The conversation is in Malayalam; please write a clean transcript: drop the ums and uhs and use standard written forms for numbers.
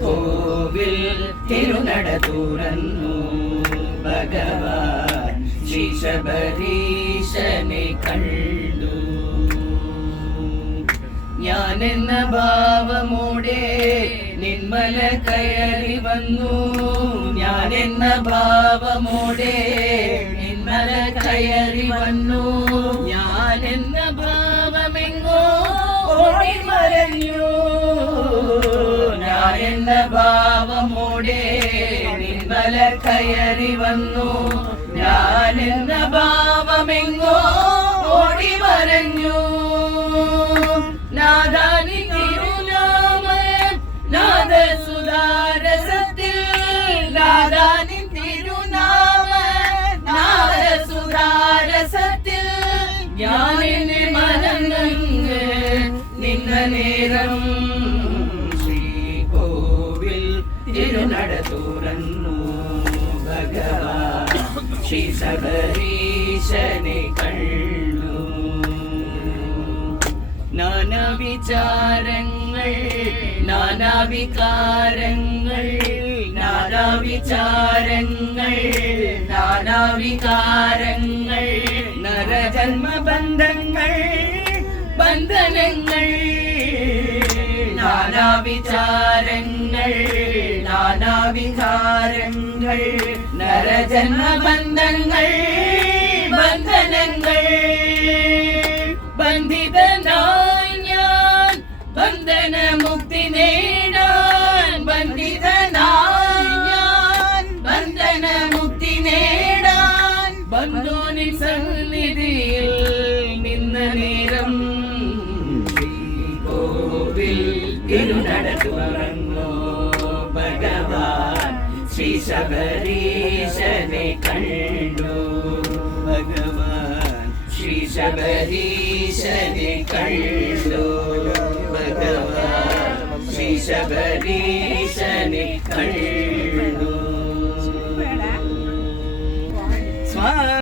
ശ്രീകോവിൽ തിരുനട തുറന്നു ഭഗവാൻ ശ്രീ ശബരീശനെ കണ്ടു. ഞാനെന്ന ഭാവമോടെ നിന്മല കയറി വന്നു. ഞാനെന്ന ഭാവമോടെ നിന്മല കയറി വന്നു. ഞാനെന്ന ഭാവമെങ്ങോ ഓടി മറഞ്ഞു. ഞാനെന്ന ഭാവമോടെ നിന്മല കയറി വന്നു. ഞാനെന്ന ഭാവമെങ്ങോ ഓടി മറഞ്ഞു. നാദാനി തിരുനാമ നാദസുധാരസത്തിൽ. നാദാനി തിരുനാമ നാദസുധാരസത്തിൽ. ഞാനെന്നെ മനങ്ങ് നിന്ന നേരം ശ്രീകോവിൽ തിരുനട തുറന്നു ഭഗവാൻ ശ്രീ ശബരീശനെ കണ്ടു. നാനാ വിചാരങ്ങൾ നാനാ വികാരങ്ങൾ നാനാ വിചാരങ്ങൾ നാനാ വികാരങ്ങൾ നരജന്മബന്ധങ്ങൾ ബന്ധനങ്ങൾ. നാനാ വിചാരങ്ങൾ നാനാ വികാരങ്ങൾ നരജന്മബന്ധങ്ങൾ ബന്ധനങ്ങൾ. ബന്ധിതനായി ഞാൻ ബന്ധന മുക്തി നേടാൻ. ബന്ധിതനായി ഞാൻ ബന്ധന മുക്തി നേടാൻ ബന്ധുനിൻ സന്നിധിയിൽ നിന്ന നേരം ശ്രീകോവിൽ തിരുനട തുറന്നു ഭഗവാൻ ശ്രീ ശബരീശനെ കണ്ടു. ഭഗവാൻ ശ്രീ ശബരീശനെ കണ്ടു. ഭഗവാൻ ശ്രീ ശബരീശനെ കണ്ടു.